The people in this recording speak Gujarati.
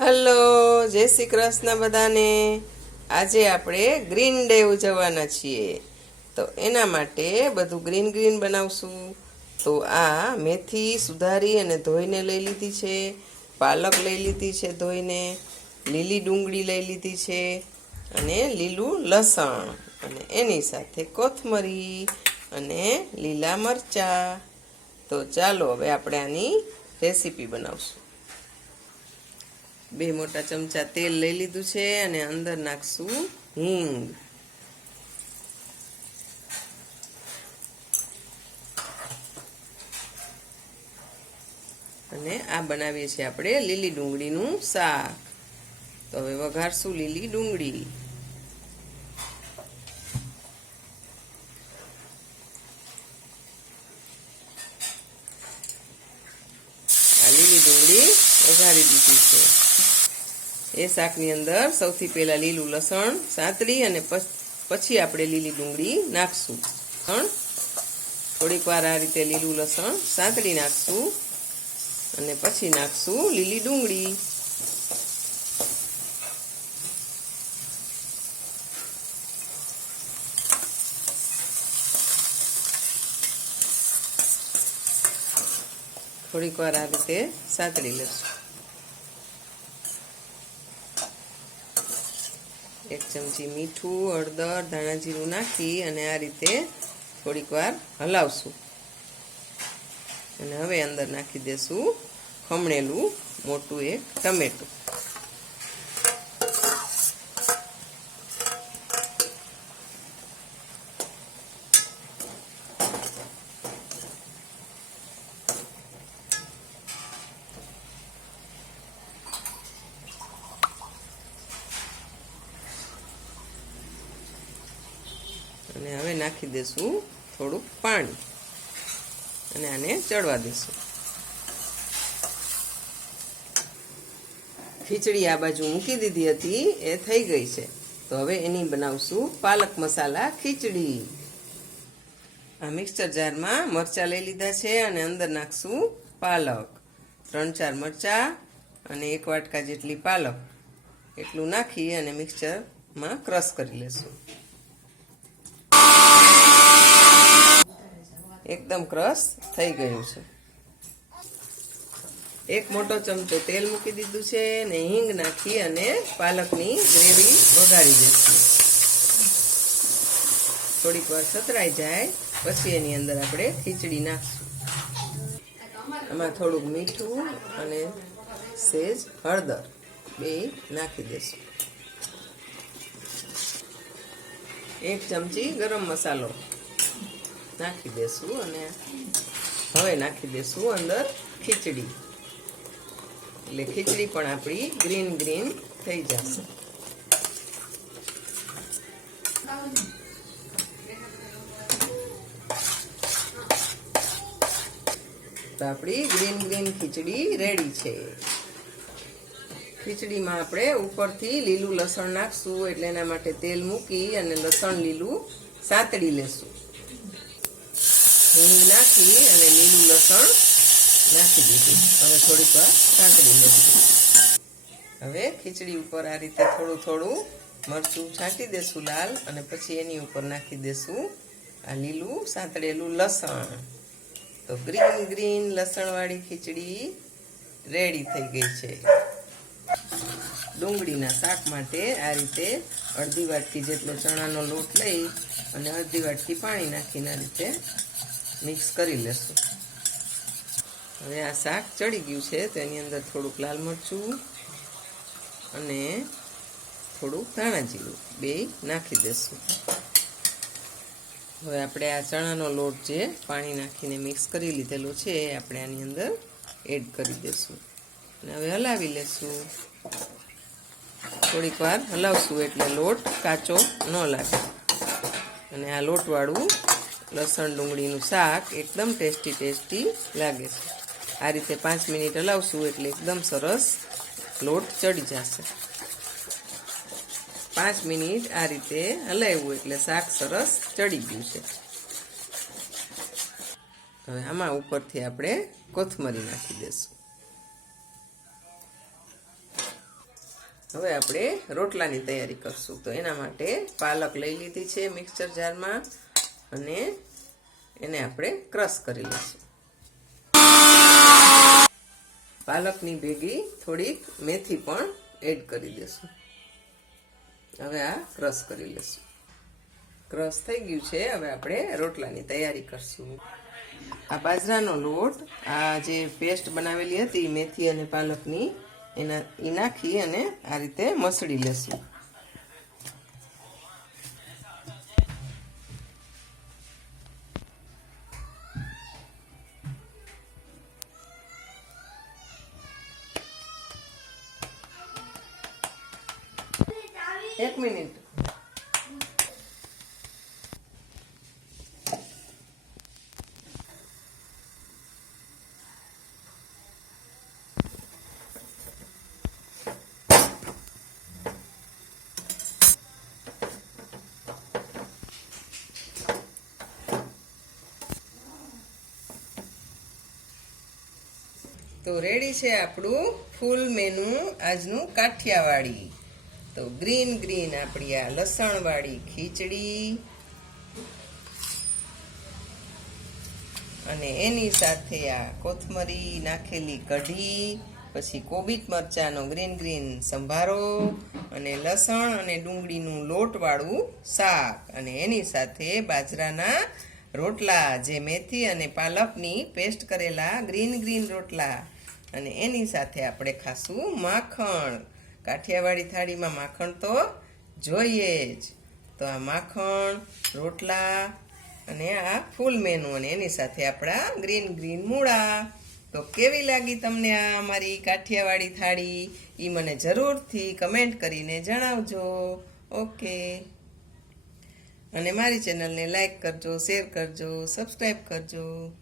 હલો, જય શ્રી કૃષ્ણ બધાને. આજે આપણે ગ્રીન ડે ઉજવવાના છીએ. તો એના માટે બધું ગ્રીન ગ્રીન બનાવશું. તો આ મેથી સુધારી અને ધોઈને લઈ લીધી છે, પાલક લઈ લીધી છે ધોઈને, લીલી ડુંગળી લઈ લીધી છે અને લીલું લસણ અને એની સાથે કોથમરી અને લીલા મરચાં. તો ચાલો હવે આપણે આની રેસીપી બનાવશું. બે મોટા ચમચા તેલ લઈ લીધું છે અને અંદર નાખશું હિંગ. અને આ બનાવીએ છીએ આપણે લીલી ડુંગળીનું શાક. તો હવે વઘારશું લીલી ડુંગળી આ લીલી ડુંગળી વઘારી દીધું છે? એ શાકની અંદર સૌથી પહેલા લીલું લસણ, સાંતળી અને પછ- આપણે લીલી ડુંગળી નાખશું. પણ થોડીક વાર આ રીતે લીલું લસણ, સાંતળી નાખશું અને પછી નાખશું લીલી ડુંગળી. થોડીક વાર આ રીતે સાતળી લેશું એક ચમચી મીઠું, હળદર ધાણા જીરું નાખી અને આ રીતે થોડીક વાર હલાવશું. અને હવે અંદર નાખી દેશું ખમણેલું મોટું એક ટમેટું. અને હવે નાખી દેશું થોડુંક પાણી. અને આને ચડવા દેશું. ખીચડી આ બાજુ મૂકી દીધી હતી, એ થઈ ગઈ છે. તો હવે એની બનાવશું પાલક મસાલા ખીચડી. આ મિક્સર જારમાં મરચાં લઈ લીધા છે અને અંદર નાખશું પાલક. ત્રણ ચાર મરચાં અને એક વાટકા જેટલી પાલક. એટલું નાખી અને મિક્સરમાં ક્રશ કરી લેશું. એકદમ ક્રશ થઈ ગયું છે. એક મોટો ચમચો તેલ મૂકી દીધું છે ને હિંગ નાખી અને પાલકની ગ્રેવી વઘારી દઈશું થોડીક વાર સતરાઈ જાય, પછી એની અંદર આપણે ખીચડી નાખશું. આમાં થોડુંક મીઠું અને સેજ, હળદર બે નાખી દઈશું એક ચમચી ગરમ મસાલો. નાખી દેશું અને હવે નાખી દેશું અંદર ખીચડી. એટલે ખીચડી પણ આપણી ગ્રીન ગ્રીન થઈ જશે. તો આપણી ગ્રીન ગ્રીન ખીચડી રેડી છે. ખીચડીમાં આપણે ઉપરથી લીલું લસણ નાખશું એટલે એના માટે તેલ મૂકી અને લસણ લીલું સાતડી લેશું. હિંગ નાખી અને લીલું લસણ નાખી દીધું. હવે થોડીક વાર સાંકળી લેશું હવે ખીચડી ઉપર આ રીતે થોડું થોડું મરચું છાંટી દેશું લાલ અને પછી એની ઉપર નાખી દેશું આ લીલું સાંતળેલું લસણ. તો ગ્રીન ગ્રીન લસણવાળી ખીચડી રેડી થઈ ગઈ છે. ડુંગળીના શાક માટે આ રીતે અડધી વાટકી જેટલો ચણાનો લોટ લઈ અને અડધી વાટકી પાણી નાખીને આ રીતે મિક્સ કરી લેશું. હવે આ શાક ચડી ગયું છે તો એની અંદર થોડુંક લાલ મરચું અને થોડુંક ધાણા જીરું બે નાખી દેશું. હવે આપણે આ ચણાનો લોટ જે પાણી નાખીને મિક્સ કરી લીધેલો છે એ આપણે આની અંદર એડ કરી દેશું. અને હવે હલાવી લેશું. થોડીક વાર હલાવશું એટલે લોટ કાચો ન લાગે. અને આ લોટવાળું લસણ ડુંગળીનું શાક એકદમ ટેસ્ટી ટેસ્ટી લાગે છે. આ રીતે પાંચ મિનિટ હલાવશું એટલે એકદમ સરસ લોટ ચડી જશે. પાંચ મિનિટ આ રીતે હલાવ્યું એટલે શાક સરસ ચડી ગયું છે. હવે આમાં ઉપરથી આપણે કોથમરી નાખી દઈશું હવે આપણે રોટલાની તૈયારી કરશું. તો એના માટે પાલક લઈ લીધી છે મિક્સર જારમાં. અને એને આપણે ક્રશ કરી લઈશું. પાલકની ભેગી થોડીક મેથી પણ એડ કરી દેશું. હવે આ ક્રશ કરી લેશું ક્રશ થઈ ગયું છે, હવે આપણે રોટલાની તૈયારી કરશું. આ બાજરાનો લોટ, આ જે પેસ્ટ બનાવેલી હતી, મેથી અને પાલકની, એના એ નાખી અને આ રીતે મસળી લેશું. એક મિનિટ. તો રેડી છે આપણું ફૂલ મેનુ આજનું કાઠિયાવાડી. તો ગ્રીન ગ્રીન આપણી આ લસણવાળી ખીચડી. અને એની સાથે આ કોથમરી નાખેલી કઢી, પછી કોબીજ મરચાનો ગ્રીન ગ્રીન સંભારો અને લસણ અને ડુંગળીનું લોટવાળું શાક. અને એની સાથે બાજરાના રોટલા, જે મેથી અને પાલકની પેસ્ટ કરેલા ગ્રીન ગ્રીન રોટલા. અને એની સાથે આપણે ખાશું માખણ. કાઠિયાવાડી થાળીમાં માખણ તો જોઈએ જ. તો આ માખણ, રોટલા અને આ ફૂલ મેનુ અને એની સાથે આપણા ગ્રીન ગ્રીન મૂળા. તો કેવી લાગી તમને આ અમારી કાઠિયાવાડી થાળી? એ મને જરૂરથી કમેન્ટ કરીને જણાવજો. ઓકે. અને મારી ચેનલને લાઈક કરજો, શેર કરજો સબસ્ક્રાઈબ કરજો.